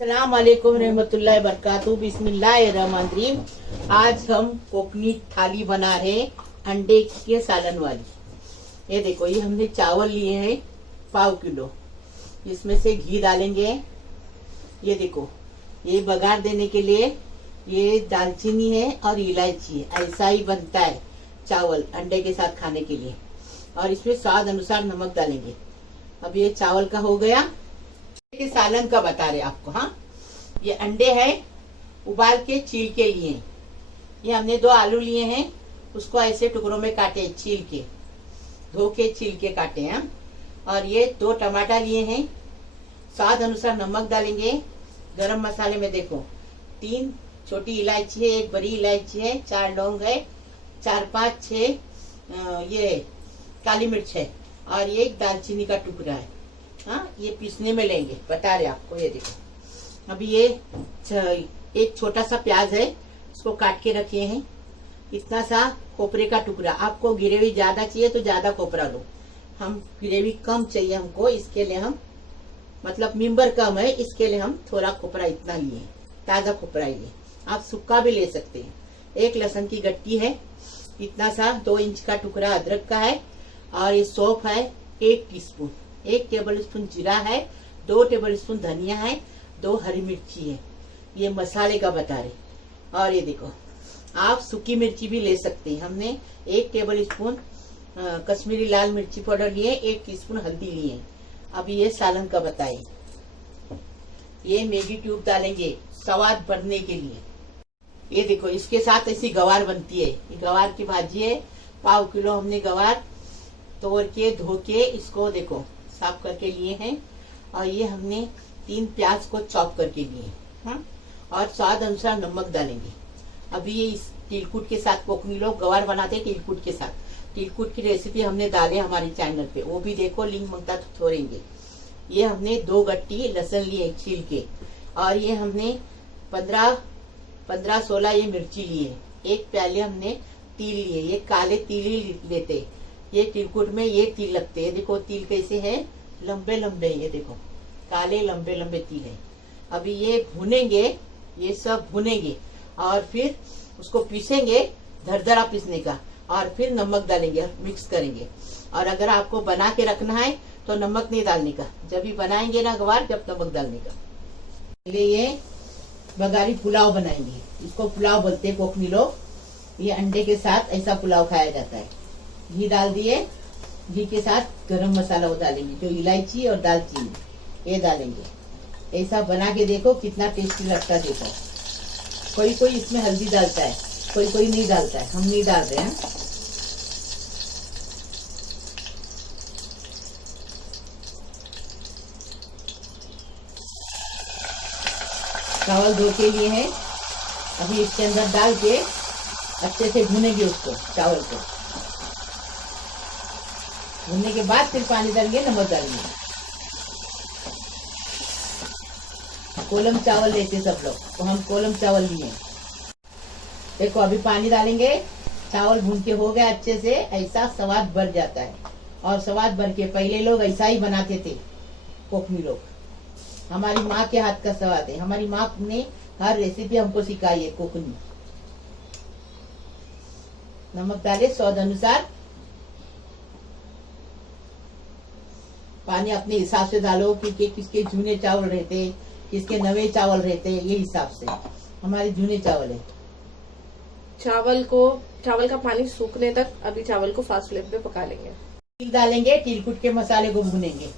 अस्सलाम वालेकुम रहमतुल्लाहि बरकातहू बिस्मिल्लाहिर्रहमानिर्रहीम। आज हम कोकनी थाली बना रहे हैं अंडे के सालन वाली। ये देखो, ये हमने चावल लिए हैं 1/4 किलो। इसमें से घी डालेंगे। ये देखो, ये बघार देने के लिए ये दालचीनी है और इलायची है। ऐसा ही बनता है चावल अंडे के साथ खाने के लिए। और इसमें स्वाद अनुसार नमक डालेंगे। अब ये चावल का हो गया। के सालन का बता रहे आपको। हाँ, ये अंडे हैं उबाल के छील के लिए। ये हमने 2 आलू लिए हैं, उसको ऐसे टुकड़ों में काटे, छील के, धो के छील के काटे हैं। और ये 2 टमाटर लिए हैं। स्वाद अनुसार नमक डालेंगे। गरम मसाले में देखो 3 छोटी इलायची है, 1 बड़ी इलायची है, 4 लौंग है, 4-5-6 ये काली मिर्च है और ये एक दालचीनी का टुकड़ा है। हाँ, ये पीसने में लेंगे, बता रहे आपको। ये देखो, अभी ये एक छोटा सा प्याज है, इसको काट के रखे हैं। इतना सा खोपरे का टुकड़ा। आपको ग्रेवी ज्यादा चाहिए तो ज्यादा खोपरा लो। हम ग्रेवी कम चाहिए हमको, इसके लिए हम मतलब मेंबर कम है, इसके लिए हम थोड़ा खोपरा इतना लिए, ताजा खोपरा लिए। आप सूखा भी ले सकते हैं। 1 लहसुन की गट्टी है, इतना सा 2 इंच का टुकड़ा अदरक का है। और ये सौंफ है 1 टीस्पून, 1 टेबल स्पून जीरा है, 2 टेबल स्पून धनिया है, 2 हरी मिर्ची है। ये मसाले का बता रहे। और ये देखो, आप सूखी मिर्ची भी ले सकते हैं। हमने 1 टेबल स्पून कश्मीरी लाल मिर्ची पाउडर लिए, 1 टीस्पून हल्दी लिए। अब ये सालन का बताए। ये मैगी ट्यूब डालेंगे स्वाद बढ़ने के लिए। ये देखो, इसके साथ ऐसी गवार बनती है। ये गवार की भाजी है। 1/4 किलो हमने गवार तोड़ के धो के इसको देखो साफ करके लिए हैं। और ये हमने 3 प्याज को चॉप करके लिए। हाँ, और स्वाद अनुसार नमक डालेंगे। अभी ये इस तिलकुट के साथ, कोकनी लोग गवार बनाते हैं तिलकुट के साथ। तिलकुट की रेसिपी हमने डाले हमारे चैनल पे, वो भी देखो, लिंक मांगता तो छोड़ेंगे। ये हमने 2 गट्टी लहसुन लिए छील के। और ये हमने 15-16 ये मिर्ची लिए। 1 प्याले हमने तिल लिए। ये काले तिल ही लेते, ये तिलकुट में ये तिल लगते हैं। देखो तिल कैसे है, लंबे लंबे। ये देखो, काले लंबे लंबे तिल है। अभी ये भुनेंगे, ये सब भुनेंगे और फिर उसको पीसेंगे, दरदरा पीसने का। और फिर नमक डालेंगे, मिक्स करेंगे। और अगर आपको बना के रखना है तो नमक नहीं डालने का, जब भी बनाएंगे ना गवार, जब नमक डालने का। पहले ये बघारी पुलाव बनाएंगे। इसको पुलाव बोलते हैं कोकनी लोग। ये अंडे के साथ ऐसा पुलाव खाया जाता है। घी डाल दिए, घी के साथ गरम मसाला वो डालेंगे, जो इलायची और दालचीनी ये डालेंगे। ऐसा बना के देखो कितना टेस्टी लगता है। देखो, कोई कोई इसमें हल्दी डालता है, कोई कोई नहीं डालता है। हम नहीं डाल रहे हैं। चावल धो के लिए हैं। अभी इसके अंदर डाल के अच्छे से भुनेंगे उसको, चावल को। भुनने के बाद फिर पानी डालेंगे, नमक डालेंगे। कोलम चावल लेते सब लोग, तो हम कोलम चावल लिए। देखो, अभी पानी डालेंगे। चावल भून के हो गया अच्छे से। ऐसा स्वाद बढ़ जाता है। और स्वाद बढ़ के पहले लोग ऐसा ही बनाते थे, कोकनी लोग। हमारी माँ के हाथ का स्वाद है। हमारी माँ ने हर रेसिपी हमको सिखाई है कोकनी। नमक डाले स्वाद अनुसार। पानी अपने हिसाब से डालो, क्योंकि किसके जूने चावल रहते, किसके नवे चावल रहते, ये हिसाब से। हमारे जूने चावल है। चावल का पानी सूखने तक अभी चावल को फास्ट फ्लेम पे पका लेंगे। तिल डालेंगे, तिलकुट के मसाले को भूनेंगे।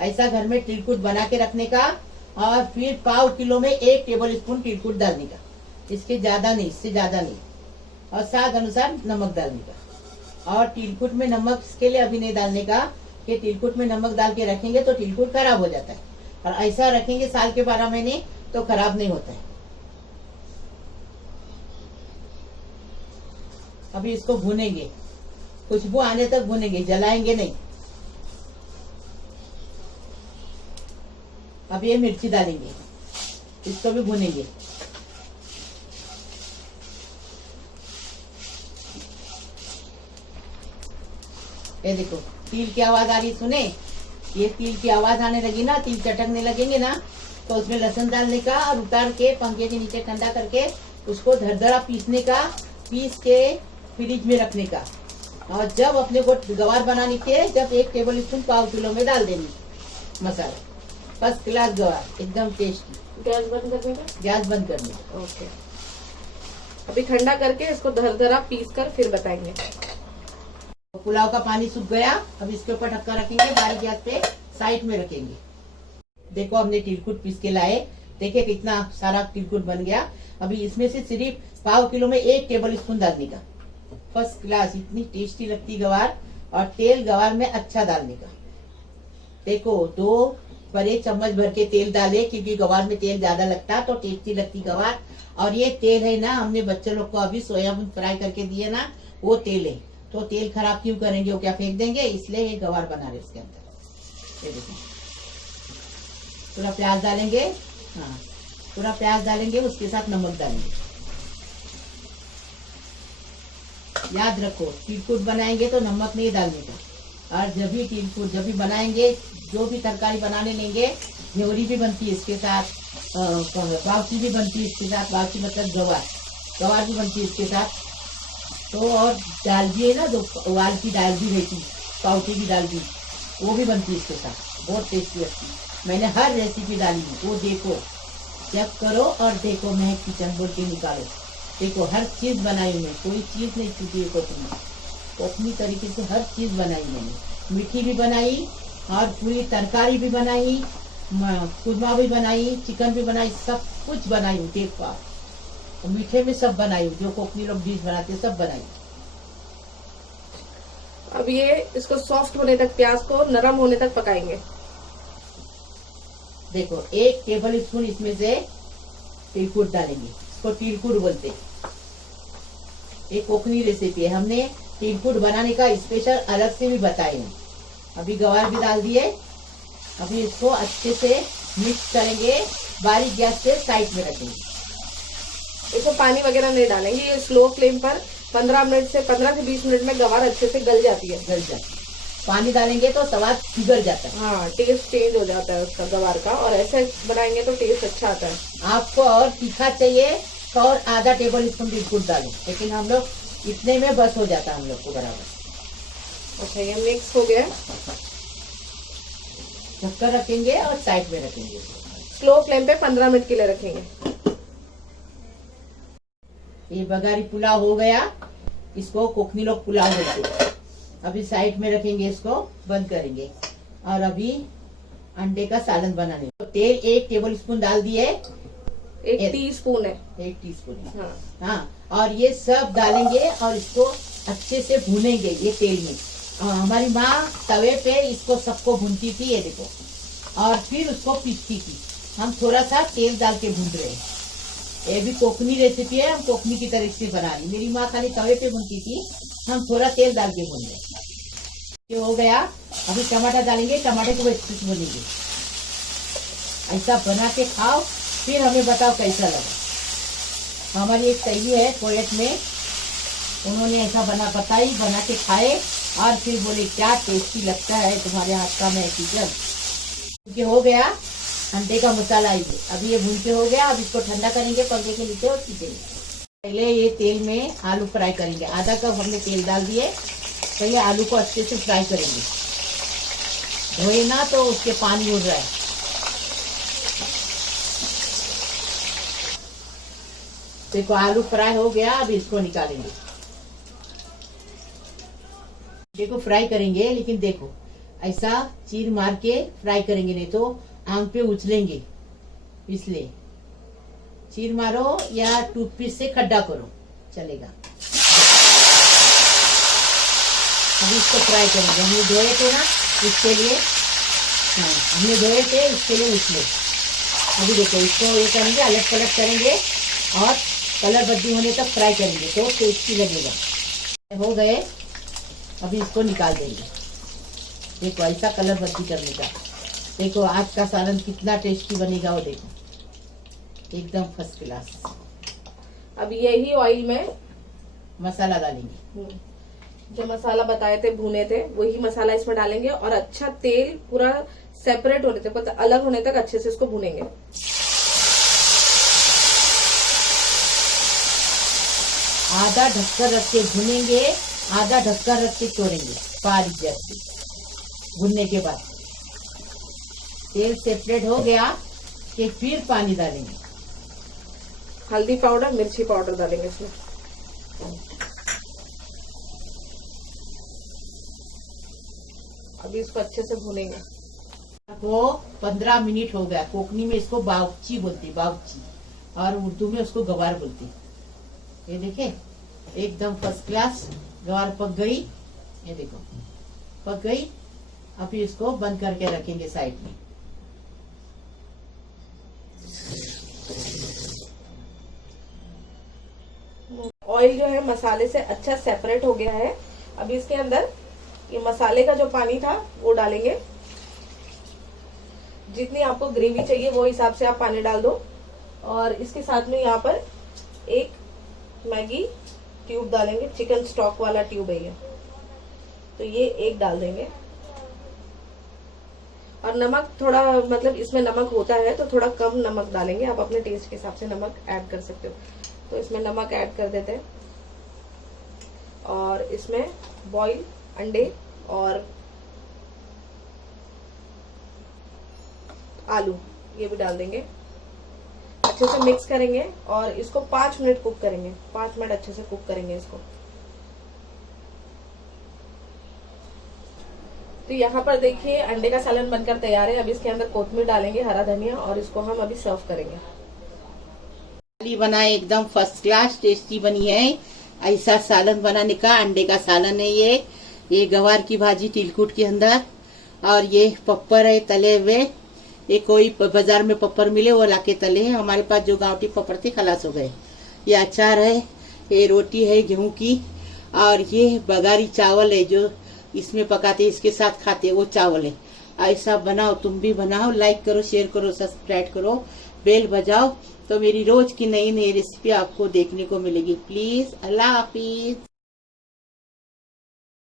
ऐसा घर में तिलकुट बना के रखने का। और फिर 1/4 किलो में 1 टेबल स्पून तिलकुट डालने का। इसके ज्यादा नहीं, इससे ज्यादा नहीं। और स्वाद अनुसार नमक डालने का। और तिलकुट में नमक इसके लिए अभी नहीं डालने का कि तिलकुट में नमक डाल के रखेंगे तो तिलकुट खराब हो जाता है। और ऐसा रखेंगे साल के 12 महीने तो खराब नहीं होता है। अभी इसको भुनेंगे, खुशबू आने तक भुनेंगे, जलाएंगे नहीं। अब ये मिर्ची डालेंगे, इसको भी भुनेंगे। ये देखो, तिल की आवाज आ रही, सुने? ये तिल की आवाज आने लगी ना, तिल चटकने लगेंगे ना, तो उसमें लहसुन डालने का और उतार के पंखे के नीचे ठंडा करके उसको धरधरा पीसने का, पीस के फ्रिज में रखने का। और जब अपने को गवार बनानी के, जब 1 टेबल स्पून पाव किलो में डाल देनी मसाला। फर्स्ट क्लास गवार, एकदम टेस्टी। गैस बंद करने का? गैस बंद करने का। ओके, अभी ठंडा करके इसको धरधरा पीस कर फिर बताएंगे। पुलाव का पानी सूख गया, अब इसके ऊपर ढक्कन रखेंगे, बारीक गैस पे साइड में रखेंगे। देखो हमने तिलकुट पीस के लाए, देखिए कितना सारा तिलकुट बन गया। अभी इसमें से सिर्फ पाव किलो में 1 टेबल स्पून डालने का। फर्स्ट क्लास, इतनी टेस्टी लगती गवार। और तेल गवार में अच्छा डालने का। देखो 2 बड़े चम्मच भर के तेल डाले, क्योंकि गवार में तेल ज्यादा लगता तो टेस्टी लगती गवार। और ये तेल है ना, हमने बच्चे लोग को अभी सोयाबीन फ्राई करके दिए ना, वो तेल है। तो तेल खराब क्यों करेंगे, वो क्या फेंक देंगे, इसलिए ये गवार बना रहे इसके अंदर। ये देखो पूरा प्याज डालेंगे, हाँ पूरा प्याज डालेंगे, उसके साथ नमक डालेंगे। याद रखो तिलकुट बनाएंगे तो नमक नहीं डालने का। और जब भी तिलकुट जब भी बनाएंगे, जो भी तरकारी बनाने लेंगे, घेवड़ी भी बनती है इसके साथ, बावची भी बनती है इसके साथ, बावची मतलब गवार भी बनती है इसके साथ। तो और दाल भी है ना, जो उबाल की दाल भी रहती, पाउटी की दाल भी, वो भी बनती है इसके साथ, बहुत टेस्टी लगती है। मैंने हर रेसिपी डाली है, वो देखो, चेक करो और देखो, मैं किचन बोर्ड के निकालो, देखो हर चीज बनाई मैं, कोई चीज नहीं छूटी है कोकनी। कोकनी तरीके से हर चीज बनाई मैंने, मीठी भी बनाई और पूरी तरकारी भी बनाई, कुरमा भी बनाई, चिकन भी बनाई, सब कुछ बनाई हूँ। देखो मीठे में सब बनाई हूँ, जो कोकनी लोग डिश बनाते सब बनाई। अब ये इसको सॉफ्ट होने तक, प्याज को नरम होने तक पकाएंगे। देखो 1 टेबल स्पून इसमें से तिलकुट डालेंगे, इसको तिलकुट बोलते हैं। ये कोकनी रेसिपी है, हमने तिलकुट बनाने का स्पेशल अलग से भी बताए हैं। अभी गवार भी डाल दिए, अभी इसको अच्छे से मिक्स करेंगे, बारीक गैस पे साइड में रखेंगे। इसमें पानी वगैरह नहीं डालेंगे, ये स्लो फ्लेम पर 15 से 20 मिनट में गवार अच्छे से गल जाती है। गल जाती, पानी डालेंगे तो स्वाद बिगड़ जाता है। हाँ, टेस्ट चेंज हो जाता है उसका गवार का, और ऐसे बनाएंगे तो टेस्ट अच्छा आता है। आपको और तीखा चाहिए तो और आधा टेबल स्पून तिलकुट डालो, लेकिन हम लोग इतने में बस हो जाता है हम लोग को बराबर। अच्छा, ये मिक्स हो गया, ढक्कन रखेंगे और साइड में रखेंगे। स्लो फ्लेम पे 15 मिनट के लिए रखेंगे। ये बघारी पुलाव हो गया, इसको कोकनी लोग पुलाव बोलते हैं। अभी साइड में रखेंगे, इसको बंद करेंगे। और अभी अंडे का सालन बनाने, तो तेल 1 टेबल स्पून डाल दिए, 1 टीस्पून है, 1 टीस्पून है। हाँ। हाँ, और ये सब डालेंगे और इसको अच्छे से भूनेंगे ये तेल में। हमारी माँ तवे पे इसको सबको भूनती थी, ये देखो, और फिर उसको पीसती थी। हम थोड़ा सा तेल डाल के भून रहे हैं। ये भी कोकनी रेसिपी है, हम कोकनी की तरह से बना रही। मेरी माँ खाली तवे पे भूनती थी, हम थोड़ा तेल डाल के भून रहे। ये हो गया, अभी टमाटर डालेंगे, टमाटर को अच्छे से भूनेंगे। ऐसा बना के खाओ, फिर हमें बताओ कैसा लगा। हमारी एक सहेली है कोयत में, उन्होंने ऐसा बना के खाए और फिर बोले क्या टेस्टी लगता है तुम्हारे हाथ का मैं किचन। क्योंकि हो गया अंडे का मसाला, अभी ये भून के हो गया। अब इसको ठंडा करेंगे पंखे के नीचे और खींचेंगे। पहले ये तेल में आलू फ्राई करेंगे, आधा कप हमने तेल डाल दिए। पहले आलू को अच्छे से फ्राई करेंगे, धोए ना तो उसके पानी उड़ रहा है। देखो आलू फ्राई हो गया, अब इसको निकालेंगे। देखो फ्राई करेंगे, लेकिन देखो ऐसा चीर मार के फ्राई करेंगे, नहीं तो आंख पे उछलेंगे, इसलिए चीर मारो या टूथपिक से खड्डा करो, चलेगा। अभी इसको फ्राई करेंगे, हमने धोए थे ना इसके लिए, हाँ हमने धोए थे इसके लिए उछले। अभी देखो इसको ये करेंगे, अलग पलट करेंगे और कलर बदली होने तक फ्राई करेंगे तो टेस्टी लगेगा। हो गए, अभी इसको निकाल देंगे। देखो ऐसा कलर बदली करने का। देखो आज का सालन कितना टेस्टी बनेगा, वो देखो एकदम फर्स्ट क्लास। अब यही ऑयल में मसाला डालेंगे, जो मसाला बताए थे भुने थे वही मसाला इसमें डालेंगे और अच्छा तेल पूरा सेपरेट होने तक, मतलब अलग होने तक अच्छे से इसको भूनेंगे। आधा ढक्कन रख के भुनेंगे, आधा ढक्कन रख के छोड़ेंगे बारीक जैसे। भुनने के बाद तेल सेपरेट हो गया कि फिर पानी डालेंगे। हल्दी पाउडर, मिर्ची पाउडर डालेंगे इसमें। अभी इसको अच्छे से भूनेंगे। को 15 मिनट हो गया। कोकनी में इसको बाउची बोलती, बाउची, और उर्दू में उसको गवार बोलती। ये देखे एकदम फर्स्ट क्लास गवार पक गई। ये देखो पक गई। अभी इसको बंद करके रखेंगे साइड में। ऑयल जो है मसाले से अच्छा सेपरेट हो गया है। अभी इसके अंदर ये मसाले का जो पानी था वो डालेंगे। जितनी आपको ग्रेवी चाहिए वो हिसाब से आप पानी डाल दो। और इसके साथ में यहाँ पर एक मैगी ट्यूब डालेंगे, चिकन स्टॉक वाला ट्यूब है ये, तो ये एक डाल देंगे। और नमक थोड़ा, मतलब इसमें नमक होता है तो थोड़ा कम नमक डालेंगे, आप अपने टेस्ट के हिसाब से नमक ऐड कर सकते हो। तो इसमें नमक ऐड कर देते हैं। और इसमें बॉईल अंडे और आलू ये भी डाल देंगे। अच्छे से मिक्स करेंगे और इसको 5 मिनट कुक करेंगे। 5 मिनट अच्छे से कुक करेंगे इसको। तो यहाँ पर देखिए अंडे का सालन बनकर तैयार है। अब इसके अंदर कोथिमीर डालेंगे, हरा धनिया, और इसको हम अभी सर्व करेंगे। थाली बनाए एकदम फर्स्ट क्लास टेस्टी बनी है। ऐसा सालन बनाने का अंडे का सालन है ये गवार की भाजी तिलकुट के अंदर, और ये पप्पर है तले हुए। ये कोई बाजार में पप्पर मिले वो लाके तले हैं। हमारे पास जो गांवटी पप्पर थे खलास हो गए। ये अचार है, ये रोटी है गेहूं की, और ये बगारी चावल है जो इसमें पकाते इसके साथ खाते वो चावल है। ऐसा बनाओ, तुम भी बनाओ। लाइक करो, शेयर करो, सब्सक्राइब करो, बेल बजाओ, तो मेरी रोज की नई नई रेसिपी आपको देखने को मिलेगी। प्लीज, अल्लाह हाफिज।